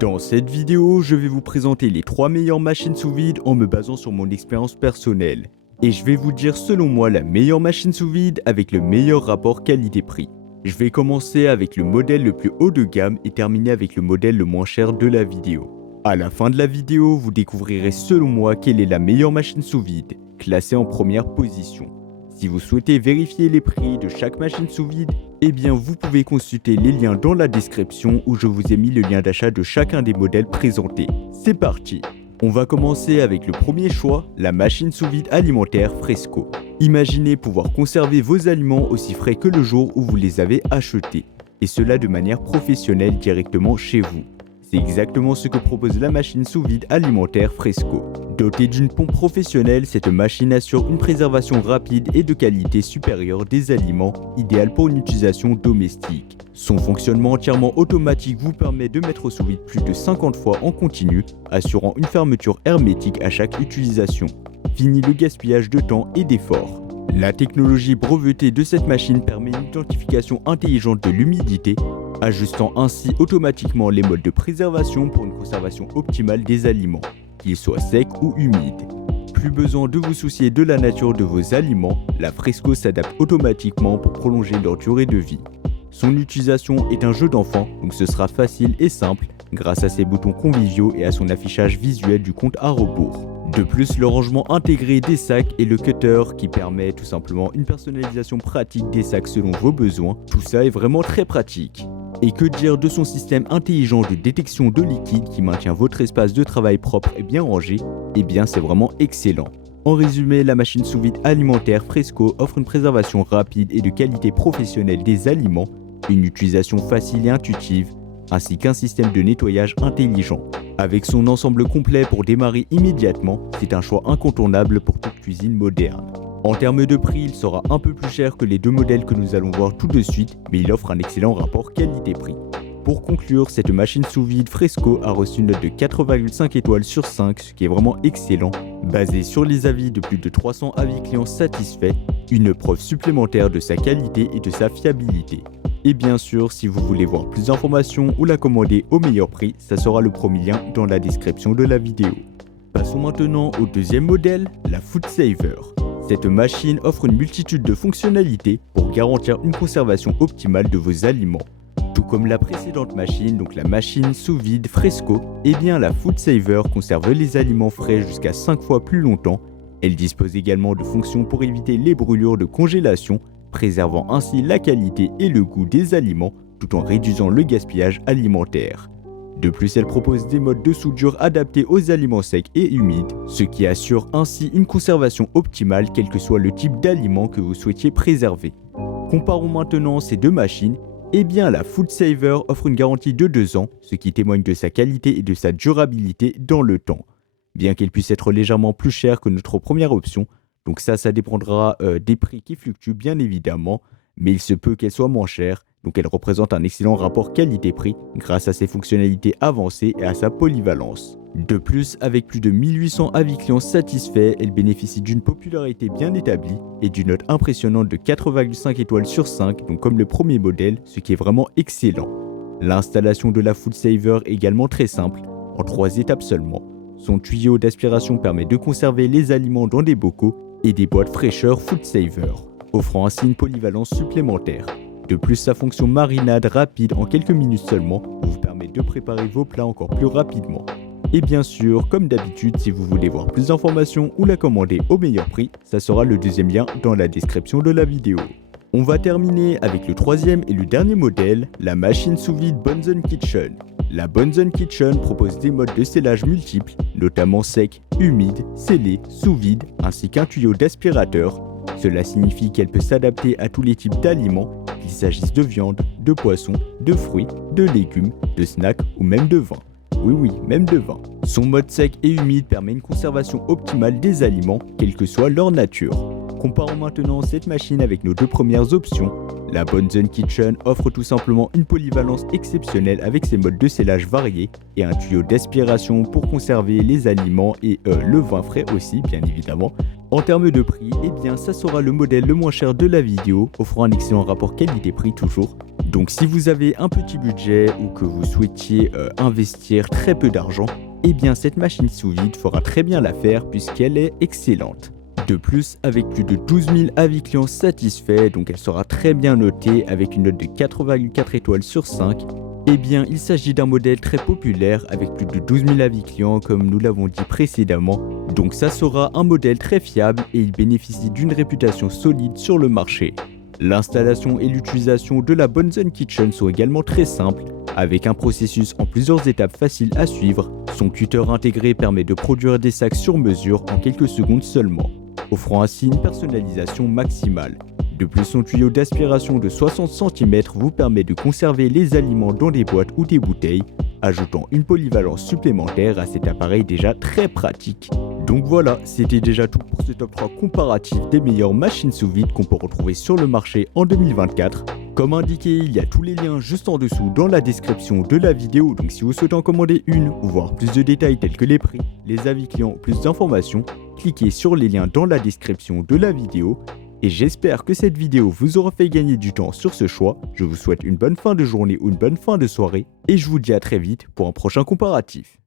Dans cette vidéo, je vais vous présenter les 3 meilleures machines sous vide en me basant sur mon expérience personnelle. Et je vais vous dire selon moi la meilleure machine sous vide avec le meilleur rapport qualité-prix. Je vais commencer avec le modèle le plus haut de gamme et terminer avec le modèle le moins cher de la vidéo. À la fin de la vidéo, vous découvrirez selon moi quelle est la meilleure machine sous vide, classée en première position. Si vous souhaitez vérifier les prix de chaque machine sous vide, eh bien vous pouvez consulter les liens dans la description où je vous ai mis le lien d'achat de chacun des modèles présentés. C'est parti! On va commencer avec le premier choix, la machine sous vide alimentaire Fresco. Imaginez pouvoir conserver vos aliments aussi frais que le jour où vous les avez achetés, et cela de manière professionnelle directement chez vous. C'est exactement ce que propose la machine sous vide alimentaire Fresco. Dotée d'une pompe professionnelle, cette machine assure une préservation rapide et de qualité supérieure des aliments, idéale pour une utilisation domestique. Son fonctionnement entièrement automatique vous permet de mettre sous vide plus de 50 fois en continu, assurant une fermeture hermétique à chaque utilisation. Fini le gaspillage de temps et d'efforts. La technologie brevetée de cette machine permet une identification intelligente de l'humidité, ajustant ainsi automatiquement les modes de préservation pour une conservation optimale des aliments, qu'ils soient secs ou humides. Plus besoin de vous soucier de la nature de vos aliments, la Fresco s'adapte automatiquement pour prolonger leur durée de vie. Son utilisation est un jeu d'enfant, donc ce sera facile et simple grâce à ses boutons conviviaux et à son affichage visuel du compte à rebours. De plus, le rangement intégré des sacs et le cutter qui permet tout simplement une personnalisation pratique des sacs selon vos besoins, tout ça est vraiment très pratique. Et que dire de son système intelligent de détection de liquide qui maintient votre espace de travail propre et bien rangé? Eh bien c'est vraiment excellent. En résumé, la machine sous vide alimentaire Fresco offre une préservation rapide et de qualité professionnelle des aliments, une utilisation facile et intuitive, ainsi qu'un système de nettoyage intelligent. Avec son ensemble complet pour démarrer immédiatement, c'est un choix incontournable pour toute cuisine moderne. En termes de prix, il sera un peu plus cher que les deux modèles que nous allons voir tout de suite, mais il offre un excellent rapport qualité-prix. Pour conclure, cette machine sous vide Fresco a reçu une note de 4,5 étoiles sur 5, ce qui est vraiment excellent, basé sur les avis de plus de 300 avis clients satisfaits, une preuve supplémentaire de sa qualité et de sa fiabilité. Et bien sûr, si vous voulez voir plus d'informations ou la commander au meilleur prix, ça sera le premier lien dans la description de la vidéo. Passons maintenant au deuxième modèle, la Food Saver. Cette machine offre une multitude de fonctionnalités pour garantir une conservation optimale de vos aliments. Tout comme la précédente machine, donc la machine sous vide Fresco, eh bien la Food Saver conserve les aliments frais jusqu'à 5 fois plus longtemps. Elle dispose également de fonctions pour éviter les brûlures de congélation, préservant ainsi la qualité et le goût des aliments tout en réduisant le gaspillage alimentaire. De plus, elle propose des modes de soudure adaptés aux aliments secs et humides, ce qui assure ainsi une conservation optimale quel que soit le type d'aliment que vous souhaitiez préserver. Comparons maintenant ces deux machines. Eh bien, la Food Saver offre une garantie de 2 ans, ce qui témoigne de sa qualité et de sa durabilité dans le temps. Bien qu'elle puisse être légèrement plus chère que notre première option, donc ça dépendra des prix qui fluctuent bien évidemment, mais il se peut qu'elle soit moins chère. Donc elle représente un excellent rapport qualité-prix grâce à ses fonctionnalités avancées et à sa polyvalence. De plus, avec plus de 1800 avis clients satisfaits, elle bénéficie d'une popularité bien établie et d'une note impressionnante de 4,5 étoiles sur 5, donc comme le premier modèle, ce qui est vraiment excellent. L'installation de la Food Saver est également très simple, en 3 étapes seulement. Son tuyau d'aspiration permet de conserver les aliments dans des bocaux et des boîtes fraîcheur Food Saver, offrant ainsi une polyvalence supplémentaire. De plus, sa fonction marinade rapide en quelques minutes seulement vous permet de préparer vos plats encore plus rapidement. Et bien sûr, comme d'habitude, si vous voulez voir plus d'informations ou la commander au meilleur prix, ça sera le deuxième lien dans la description de la vidéo. On va terminer avec le troisième et le dernier modèle, la machine sous vide Bunsen Kitchen. La Bunsen Kitchen propose des modes de scellage multiples, notamment sec, humide, scellé, sous vide, ainsi qu'un tuyau d'aspirateur. Cela signifie qu'elle peut s'adapter à tous les types d'aliments, qu'il s'agisse de viande, de poisson, de fruits, de légumes, de snacks ou même de vin. Oui, même de vin. Son mode sec et humide permet une conservation optimale des aliments, quelle que soit leur nature. comparons maintenant cette machine avec nos deux premières options. La Bunsen Kitchen offre tout simplement une polyvalence exceptionnelle avec ses modes de scellage variés et un tuyau d'aspiration pour conserver les aliments et le vin frais aussi bien évidemment. En termes de prix, eh bien ça sera le modèle le moins cher de la vidéo, offrant un excellent rapport qualité-prix toujours. Donc si vous avez un petit budget ou que vous souhaitiez investir très peu d'argent, eh bien cette machine sous vide fera très bien l'affaire puisqu'elle est excellente. De plus, avec plus de 12 000 avis clients satisfaits, donc elle sera très bien notée avec une note de 4,4 étoiles sur 5, eh bien il s'agit d'un modèle très populaire avec plus de 12 000 avis clients comme nous l'avons dit précédemment, donc ça sera un modèle très fiable et il bénéficie d'une réputation solide sur le marché. L'installation et l'utilisation de la Bunsen Kitchen sont également très simples, avec un processus en plusieurs étapes faciles à suivre. Son cutter intégré permet de produire des sacs sur mesure en quelques secondes seulement, offrant ainsi une personnalisation maximale. De plus, son tuyau d'aspiration de 60 cm vous permet de conserver les aliments dans des boîtes ou des bouteilles, ajoutant une polyvalence supplémentaire à cet appareil déjà très pratique. Donc voilà, c'était déjà tout pour ce top 3 comparatif des meilleures machines sous vide qu'on peut retrouver sur le marché en 2024. Comme indiqué, il y a tous les liens juste en dessous dans la description de la vidéo, donc si vous souhaitez en commander une ou voir plus de détails tels que les prix, les avis clients, plus d'informations, cliquez sur les liens dans la description de la vidéo. Et j'espère que cette vidéo vous aura fait gagner du temps sur ce choix. Je vous souhaite une bonne fin de journée ou une bonne fin de soirée et je vous dis à très vite pour un prochain comparatif.